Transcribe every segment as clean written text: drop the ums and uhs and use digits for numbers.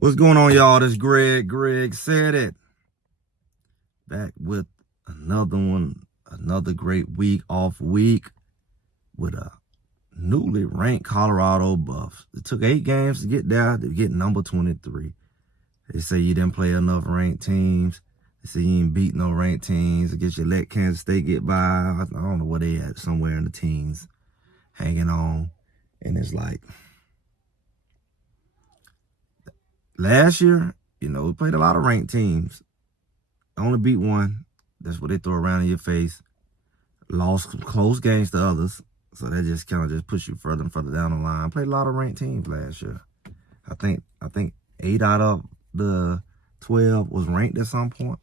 What's going on, y'all? This is Greg. Greg said it. Back with another one, another great off week with a newly ranked Colorado Buffs. It took 8 games to get there to get number 23. They say you didn't play enough ranked teams. They say you ain't beat no ranked teams. I guess you let Kansas State get by. I don't know where they at, somewhere in the teens, hanging on. And it's like, last year, we played a lot of ranked teams. Only beat one. That's what they throw around in your face. Lost some close games to others. So that just kind of just push you further and further down the line. Played a lot of ranked teams last year. I think 8 out of the 12 was ranked at some point.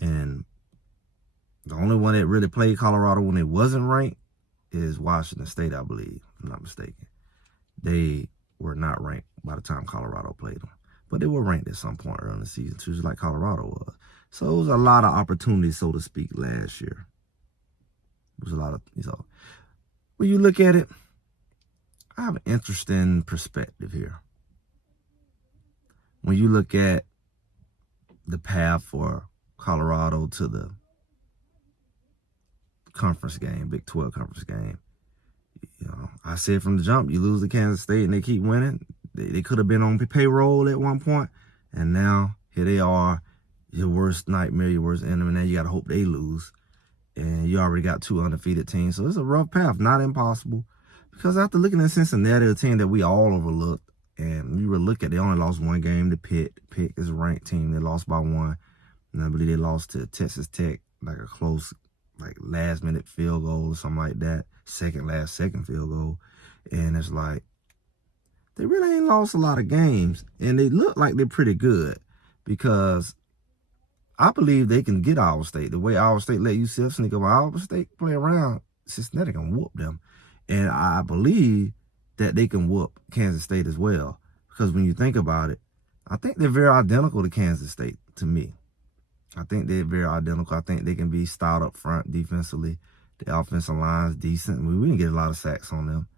And the only one that really played Colorado when it wasn't ranked is Washington State, I believe, if I'm not mistaken. They were not ranked by the time Colorado played them. But they were ranked at some point early in the season, too, just like Colorado was. So it was a lot of opportunities, so to speak, last year. It was a lot of, when you look at it, I have an interesting perspective here. When you look at the path for Colorado to the conference game, Big 12 conference game, I said from the jump, you lose to Kansas State and they keep winning. They could have been on payroll at one point, and now here they are, your worst nightmare, your worst enemy. Now you got to hope they lose, and you already got 2 undefeated teams. So it's a rough path, not impossible. Because after looking at Cincinnati, a team that we all overlooked, and we were looking, they only lost 1 game to Pitt. Pitt is a ranked team. They lost by 1. And I believe they lost to Texas Tech, like a close, last-minute field goal or something like that. Second field goal. And it's like, they really ain't lost a lot of games. And they look like they're pretty good because I believe they can get Iowa State. The way Iowa State let UCF sneak up, Iowa State play around, Cincinnati can whoop them. And I believe that they can whoop Kansas State as well. Because when you think about it, I think they're very identical to Kansas State to me. I think they're very identical. I think they can be stout up front defensively. The offensive line's decent. We didn't get a lot of sacks on them.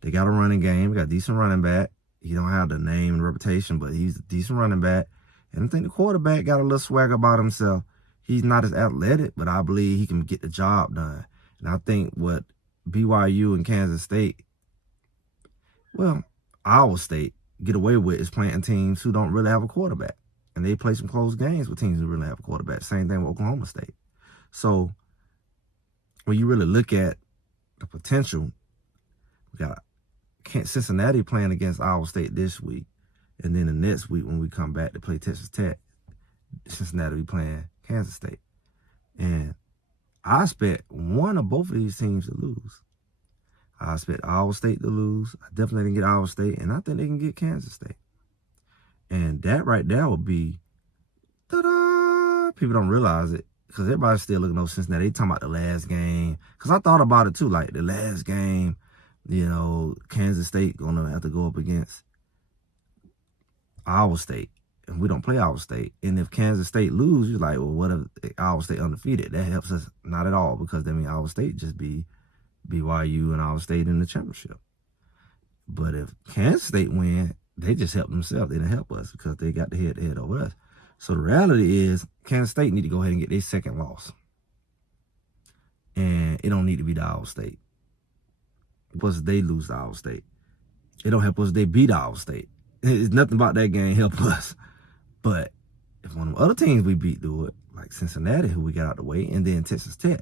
They got a running game. Got a decent running back. He don't have the name and reputation, but he's a decent running back. And I think the quarterback got a little swag about himself. He's not as athletic, but I believe he can get the job done. And I think what BYU and Kansas State, Iowa State, get away with is playing teams who don't really have a quarterback. And they play some close games with teams who really have a quarterback. Same thing with Oklahoma State. So when you really look at the potential, we got Cincinnati playing against Iowa State this week. And then the next week when we come back to play Texas Tech, Cincinnati will be playing Kansas State. And I expect one of both of these teams to lose. I expect Iowa State to lose. I definitely can get Iowa State, and I think they can get Kansas State. And that right there would be, ta-da! People don't realize it because everybody's still looking at Cincinnati. They talking about the last game. Because I thought about it too, like the last game, Kansas State going to have to go up against Iowa State. And we don't play Iowa State. And if Kansas State lose, you're like, well, what if Iowa State undefeated? That helps us not at all because that means Iowa State just be BYU and Iowa State in the championship. But if Kansas State win, they just help themselves. They didn't help us because they got the head-to-head over us. So the reality is Kansas State need to go ahead and get their second loss. And it don't need to be to Iowa State. Plus, they lose to Iowa State. It don't help us. They beat Iowa State. It's nothing about that game help us. But if one of the other teams we beat do it, like Cincinnati, who we got out the way, and then Texas Tech,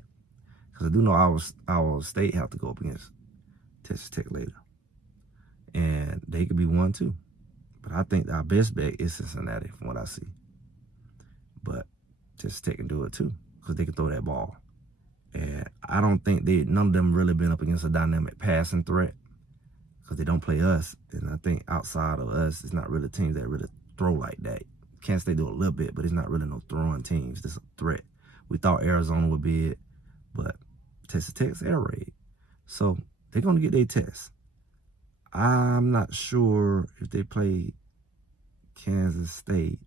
because I do know Iowa State have to go up against Texas Tech later. And they could be 1-2. But I think our best bet is Cincinnati from what I see. But Texas Tech can do it too because they can throw that ball. And I don't think none of them really been up against a dynamic passing threat because they don't play us. And I think outside of us, it's not really teams that really throw like that. Kansas State do a little bit, but it's not really no throwing teams. It's a threat. We thought Arizona would be it, but Texas Tech's air raid. So they're going to get their test. I'm not sure if they play Kansas State,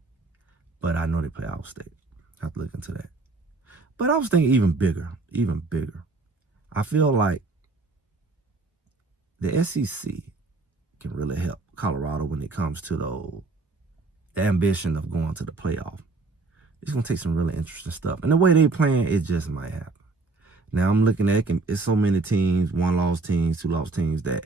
but I know they play Iowa State. I have to look into that. But I was thinking even bigger. I feel like the SEC can really help Colorado when it comes to those the ambition of going to the playoff. It's going to take some really interesting stuff. And the way they playing, it just might happen. Now, I'm looking at it, it's so many teams, 1-loss teams, 2-loss teams, that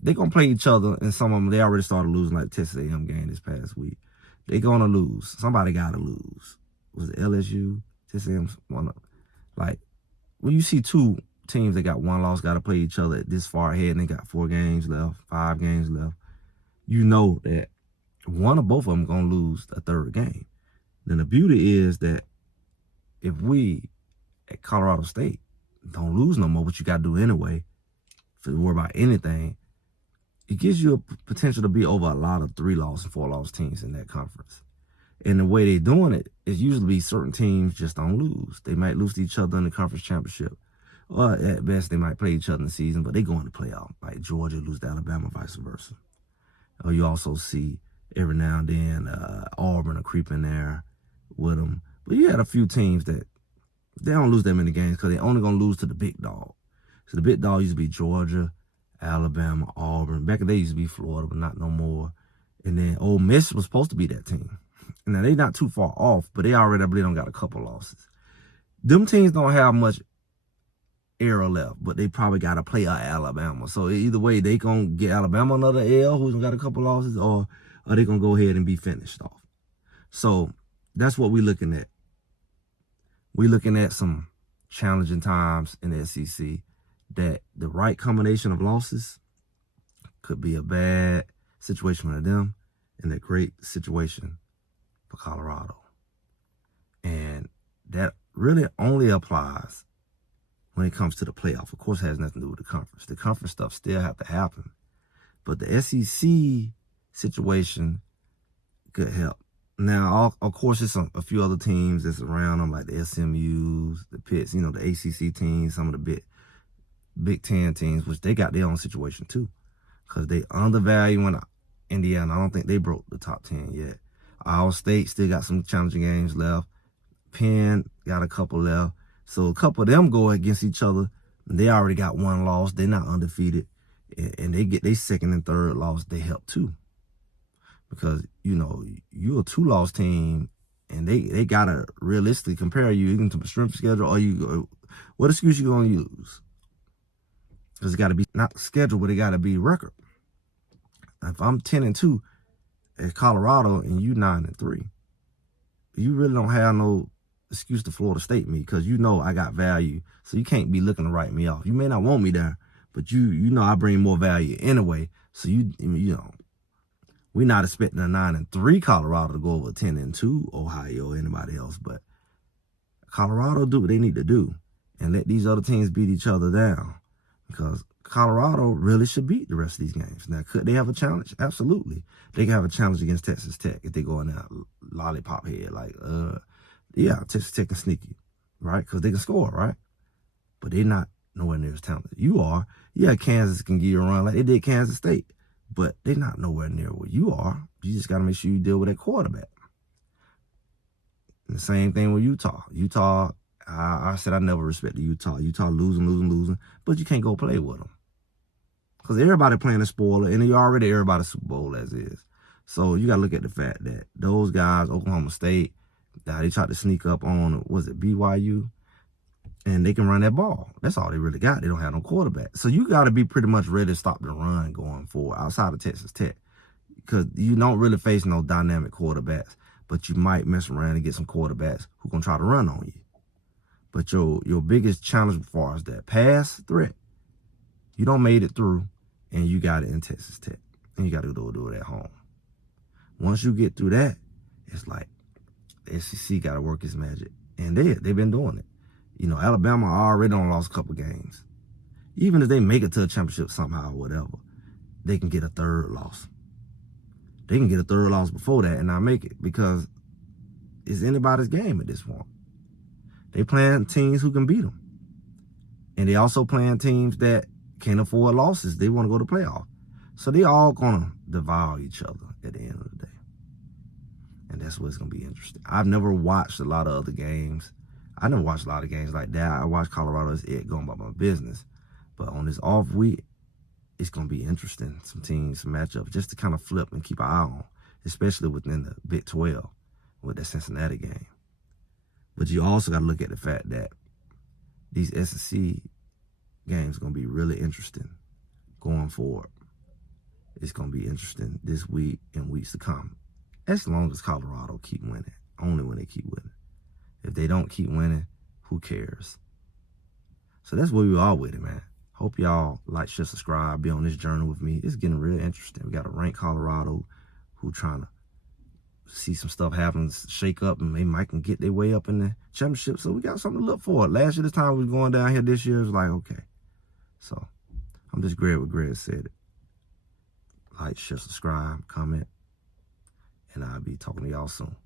they're going to play each other, and some of them, they already started losing, like the Texas A&M game this past week. They're going to lose. Somebody got to lose. Was it LSU? Texas A&M? Like, when you see two teams that got 1 loss got to play each other this far ahead, and they got 4 games left, 5 games left, you know that one or both of them going to lose a third game. Then the beauty is that if we at Colorado State don't lose no more, what you got to do anyway, to worry about anything, it gives you a potential to be over a lot of 3-loss and 4-loss teams in that conference. And the way they're doing it is usually certain teams just don't lose. They might lose to each other in the conference championship. Or at best, they might play each other in the season, but they go in the playoff. Like Georgia lose to Alabama, vice versa. Or you also see every now and then Auburn will creep in there with them. But you had a few teams that they don't lose that many games because they're only going to lose to the big dog. So the big dog used to be Georgia, Alabama, Auburn. Back in the day, it used to be Florida, but not no more. And then Ole Miss was supposed to be that team. Now, they're not too far off, but they already, I believe, don't got a couple losses. Them teams don't have much era left, but they probably got to play Alabama. So either way, they going to get Alabama another L, who's got a couple losses, or they going to go ahead and be finished off. So that's what we're looking at. We're looking at some challenging times in the SEC, that the right combination of losses could be a bad situation for them and a great situation for Colorado. And that really only applies when it comes to the playoff. Of course, it has nothing to do with the conference. The conference stuff still have to happen. But the SEC situation could help. Now, of course, there's a few other teams that's around them, like the SMUs, the Pitts, you know, the ACC teams, some of the Big Ten teams, which they got their own situation too, because they undervaluing Indiana. I don't think they broke the top 10 yet. Iowa State still got some challenging games left. Penn got a couple left. So a couple of them go against each other. They already got 1 loss. They're not undefeated. And they get their second and third loss. They help too. Because, you know, you're a 2-loss team, and they got to realistically compare you even to the strength schedule, or what excuse you going to use? Because it got to be not schedule, but it got to be record. If I'm 10-2 at Colorado and you 9-3, you really don't have no excuse to Florida State me, because you know I got value, so you can't be looking to write me off. You may not want me there, but you know I bring more value anyway. So you know, we're not expecting a 9-3 Colorado to go over 10-2 Ohio or anybody else, but Colorado do what they need to do and let these other teams beat each other down, because Colorado really should beat the rest of these games. Now, could they have a challenge? Absolutely. They can have a challenge against Texas Tech if they go in there lollipop head. Like, yeah, Texas Tech can sneak you, right? Because they can score, right? But they're not nowhere near as talented. You are. Yeah, Kansas can give you a run like they did Kansas State, but they're not nowhere near where you are. You just got to make sure you deal with that quarterback. And the same thing with Utah. Utah, I said I never respected Utah. Utah losing, but you can't go play with them. Because everybody playing a spoiler, and you already everybody's Super Bowl as is. So you got to look at the fact that those guys, Oklahoma State, they tried to sneak up on, was it BYU? And they can run that ball. That's all they really got. They don't have no quarterback. So you got to be pretty much ready to stop the run going forward outside of Texas Tech, because you don't really face no dynamic quarterbacks, but you might mess around and get some quarterbacks who going to try to run on you. But your biggest challenge as far as that pass threat, you don't made it through, and you got it in Texas Tech, and you got to do it at home. Once you get through that, it's like the SEC got to work its magic, and they've been doing it. You know, Alabama already done lost a couple games. Even if they make it to a championship somehow or whatever, they can get a third loss. They can get a third loss before that and not make it, because it's anybody's game at this point. They playing teams who can beat them. And they also playing teams that can't afford losses. They want to go to playoff. So they all going to devour each other at the end of the day. And that's what's going to be interesting. I've never watched a lot of other games. I never watched a lot of games like that. I watched Colorado as it going about my business. But on this off week, it's going to be interesting. Some teams, some matchups, just to kind of flip and keep an eye on. especially within the Big 12 with that Cincinnati game. But you also got to look at the fact that these SEC games are going to be really interesting going forward. It's going to be interesting this week and weeks to come, as long as Colorado keep winning, only when they keep winning. If they don't keep winning, who cares? So that's where we are with it, man. Hope y'all like, share, subscribe, be on this journey with me. It's getting real interesting. We got to rank Colorado, who trying to see some stuff happen, shake up, and they might can get their way up in the championship. So we got something to look for. Last year, this time we was going down here. This year, it was like, okay. So I'm just glad what Greg said. Like, share, subscribe, comment, and I'll be talking to y'all soon.